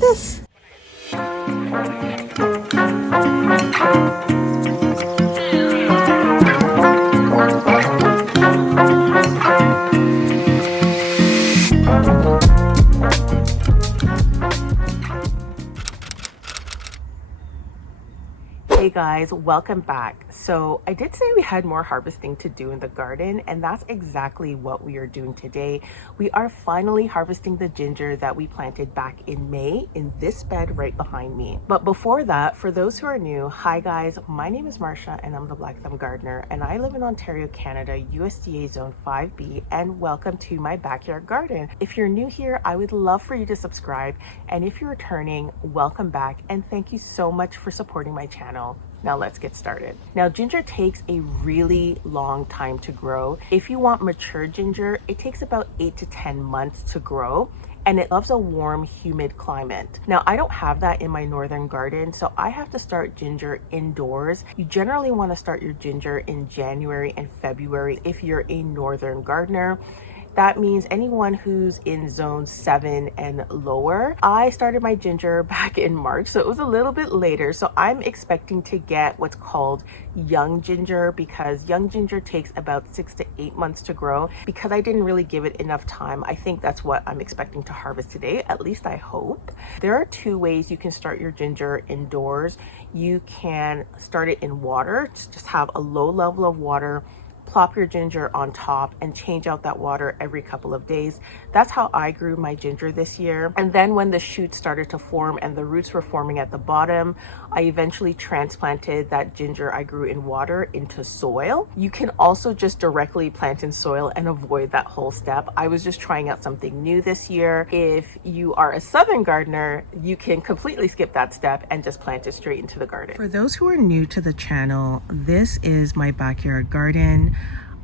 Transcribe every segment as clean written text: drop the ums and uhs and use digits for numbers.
at this. Hey guys, welcome back. So I did say we had more harvesting to do in the garden, and that's exactly what we are doing today. We are finally harvesting the ginger that we planted back in May in this bed right behind me. But before that, for those who are new, hi guys, my name is Marsha and I'm the Black Thumb Gardener, and I live in Ontario, Canada, USDA Zone 5B, and welcome to my backyard garden. If you're new here, I would love for you to subscribe, and if you're returning, welcome back, and thank you so much for supporting my channel. Now let's get started. Now ginger takes a really long time to grow. If you want mature ginger, it takes about 8 to 10 months to grow, and it loves a warm, humid climate. Now I don't have that in my northern garden, so I have to start ginger indoors. You generally want to start your ginger in January and February if you're a northern gardener. That means anyone who's in zone 7 and lower. I started my ginger back in March, so it was a little bit later. So I'm expecting to get what's called young ginger, because young ginger takes about 6 to 8 months to grow. Because I didn't really give it enough time, I think that's what I'm expecting to harvest today, at least I hope. There are two ways you can start your ginger indoors. You can start it in water, just have a low level of water, plop your ginger on top and change out that water every couple of days. That's how I grew my ginger this year. And then when the shoots started to form and the roots were forming at the bottom, I eventually transplanted that ginger I grew in water into soil. You can also just directly plant in soil and avoid that whole step. I was just trying out something new this year. If you are a southern gardener, you can completely skip that step and just plant it straight into the garden. For those who are new to the channel, this is my backyard garden.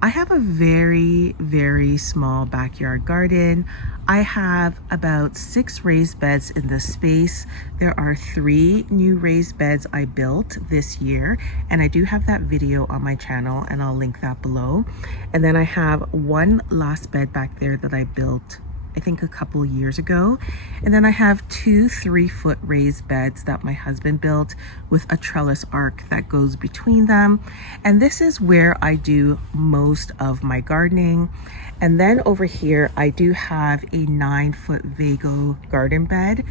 I have a very small backyard garden. I have about 6 raised beds in this space. There are 3 new raised beds I built this year, and I do have that video on my channel and I'll link that below. And then I have one last bed back there that I built I think a couple years ago. And then I have 2 3-foot raised beds that my husband built with a trellis arc that goes between them. And this is where I do most of my gardening. And then over here, I do have a 9-foot Vago garden bed.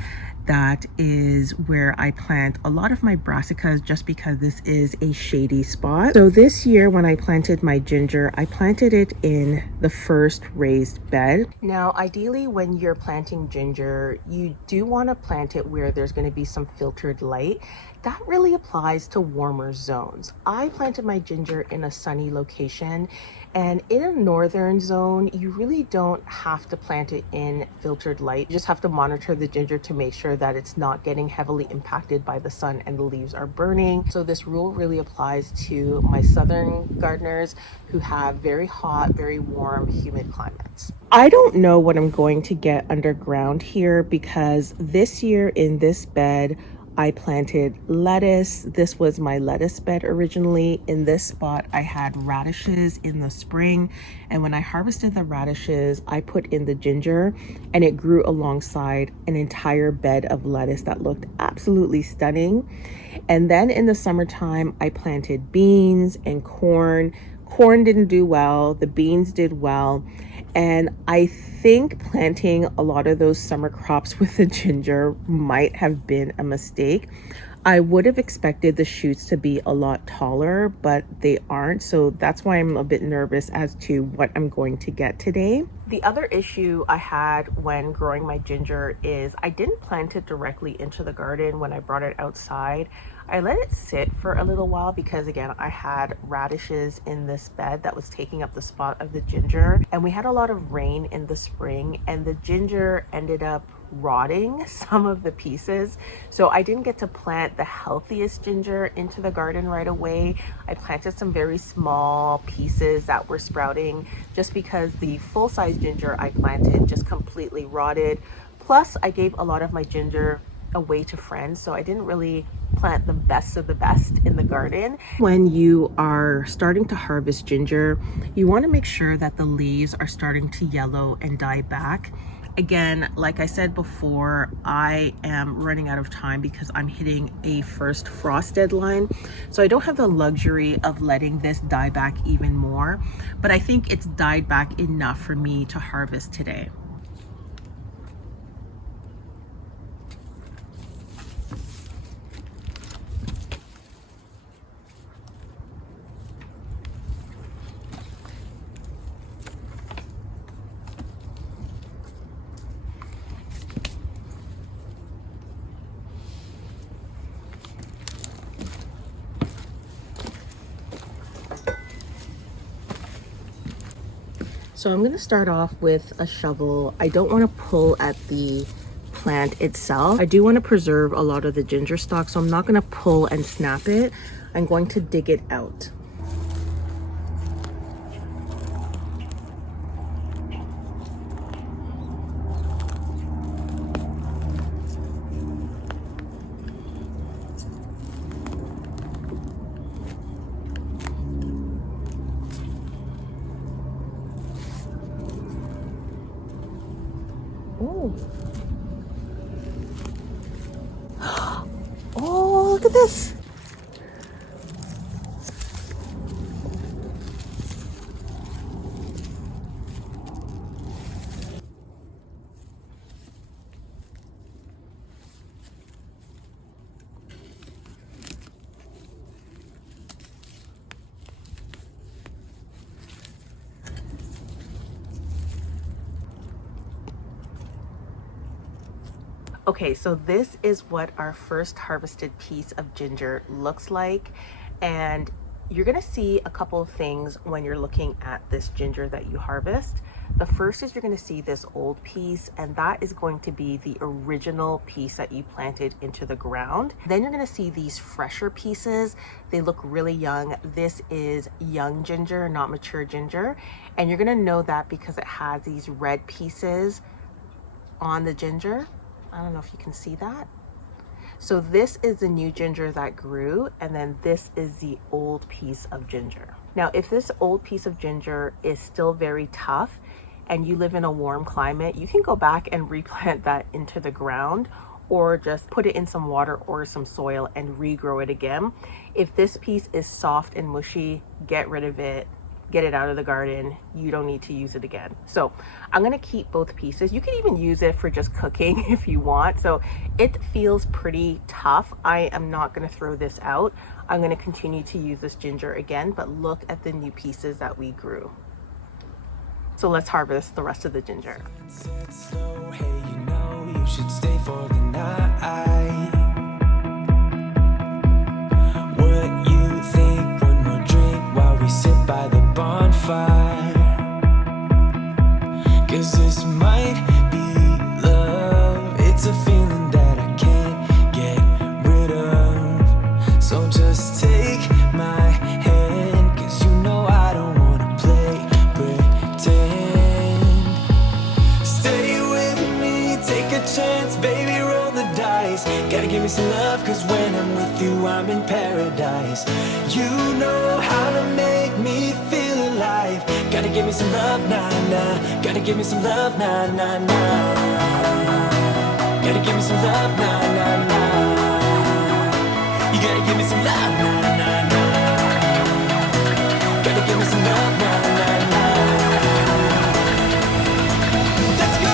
That is where I plant a lot of my brassicas, just because this is a shady spot. So this year when I planted my ginger, I planted it in the first raised bed. Now, ideally when you're planting ginger, you do want to plant it where there's going to be some filtered light. That really applies to warmer zones. I planted my ginger in a sunny location, and in a northern zone, you really don't have to plant it in filtered light. You just have to monitor the ginger to make sure that it's not getting heavily impacted by the sun and the leaves are burning. So this rule really applies to my southern gardeners who have very hot, very warm, humid climates. I don't know what I'm going to get underground here, because this year in this bed, I planted lettuce. This was my lettuce bed originally. In this spot, I had radishes in the spring. And when I harvested the radishes, I put in the ginger, and it grew alongside an entire bed of lettuce that looked absolutely stunning. And then in the summertime, I planted beans and corn. Corn didn't do well, the beans did well. And I think planting a lot of those summer crops with the ginger might have been a mistake. I would have expected the shoots to be a lot taller, but they aren't. So that's why I'm a bit nervous as to what I'm going to get today. The other issue I had when growing my ginger is I didn't plant it directly into the garden when I brought it outside. I let it sit for a little while because, again, I had radishes in this bed that was taking up the spot of the ginger, and we had a lot of rain in the spring, and the ginger ended up rotting some of the pieces. So I didn't get to plant the healthiest ginger into the garden right away. I planted some very small pieces that were sprouting just because the full-size ginger I planted just completely rotted. Plus, I gave a lot of my ginger away to friends, so I didn't really plant the best of the best in the garden. When you are starting to harvest ginger, you want to make sure that the leaves are starting to yellow and die back. Again, like I said before, I am running out of time because I'm hitting a first frost deadline. So I don't have the luxury of letting this die back even more, but I think it's died back enough for me to harvest today. So I'm gonna start off with a shovel. I don't wanna pull at the plant itself. I do wanna preserve a lot of the ginger stalk, so I'm not gonna pull and snap it. I'm going to dig it out. Oh. Oh, look at this. Okay, so this is what our first harvested piece of ginger looks like. And you're gonna see a couple of things when you're looking at this ginger that you harvest. The first is you're gonna see this old piece, and that is going to be the original piece that you planted into the ground. Then you're gonna see these fresher pieces. They look really young. This is young ginger, not mature ginger. And you're gonna know that because it has these red pieces on the ginger. I don't know if you can see that. So this is the new ginger that grew, and then this is the old piece of ginger. Now, if this old piece of ginger is still very tough and you live in a warm climate, you can go back and replant that into the ground, or just put it in some water or some soil and regrow it again. If this piece is soft and mushy, get rid of it. Get it out of the garden. You don't need to use it again. So I'm gonna keep both pieces. You can even use it for just cooking if you want. So it feels pretty tough. I am not gonna throw this out. I'm gonna continue to use this ginger again, but look at the new pieces that we grew. So let's harvest the rest of the ginger. What you think? One more drink while we sit by the bonfire, 'cause this might be love. It's a feeling that I can't get rid of. So just take my hand, 'cause you know I don't wanna play pretend. Stay with me, take a chance, baby, roll the dice. Gotta give me some love, 'cause when I'm with you, I'm in paradise. You know how to make me feel alive. Gotta give me some love, nah, nah. Gotta give me some love, nah, nah, nah. Gotta give me some love, nah, nah, nah. You gotta give me some love, nah, nah, nah. Gotta give me some love, nah, nah, nah. Let's go!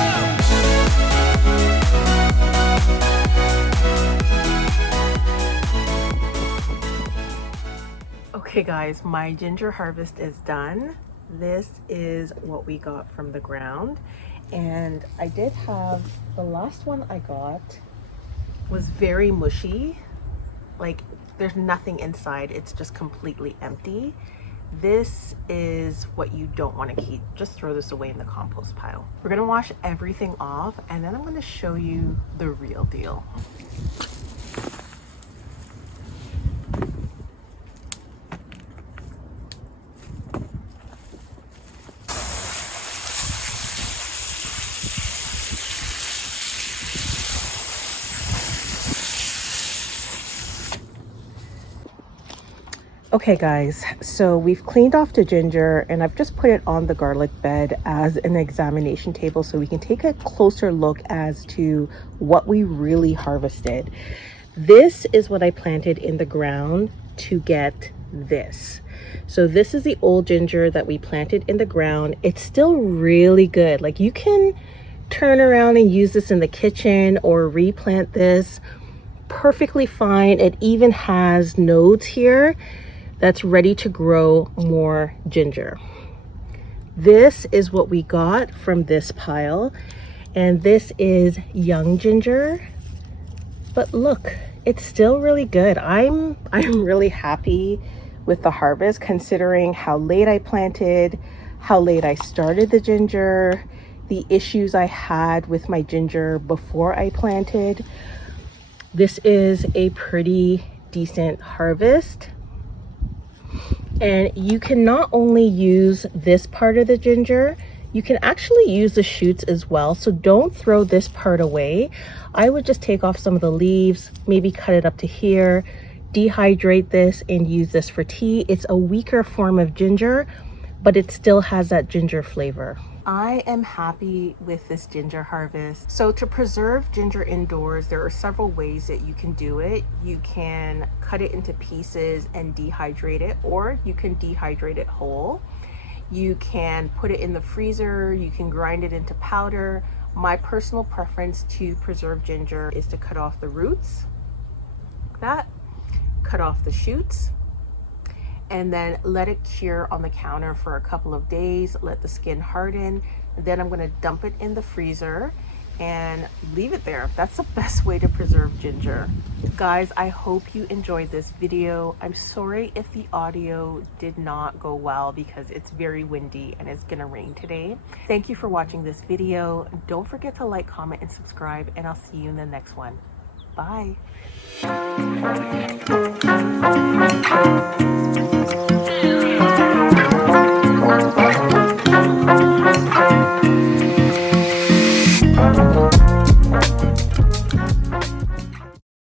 Okay guys, my ginger harvest is done. This is what we got from the ground. And I did have, the last one I got was very mushy. Like there's nothing inside, it's just completely empty. This is what you don't want to keep. Just throw this away in the compost pile. We're gonna wash everything off, and then I'm gonna show you the real deal. Okay guys, so we've cleaned off the ginger and I've just put it on the garlic bed as an examination table so we can take a closer look as to what we really harvested. This is what I planted in the ground to get this. So this is the old ginger that we planted in the ground. It's still really good. Like, you can turn around and use this in the kitchen or replant this perfectly fine. It even has nodes here that's ready to grow more ginger. This is what we got from this pile, and this is young ginger, but look, it's still really good. I'm really happy with the harvest, considering how late I planted, how late I started the ginger, the issues I had with my ginger before I planted. This is a pretty decent harvest. And you can not only use this part of the ginger, you can actually use the shoots as well. So don't throw this part away. I would just take off some of the leaves, maybe cut it up to here, dehydrate this and use this for tea. It's a weaker form of ginger, but it still has that ginger flavor. I am happy with this ginger harvest. So to preserve ginger indoors, there are several ways that you can do it. You can cut it into pieces and dehydrate it, or you can dehydrate it whole. You can put it in the freezer, you can grind it into powder. My personal preference to preserve ginger is to cut off the roots, like that, cut off the shoots, and then let it cure on the counter for a couple of days, let the skin harden. Then I'm gonna dump it in the freezer and leave it there. That's the best way to preserve ginger. Guys, I hope you enjoyed this video. I'm sorry if the audio did not go well because it's very windy and it's gonna rain today. Thank you for watching this video. Don't forget to like, comment, and subscribe, and I'll see you in the next one. Bye.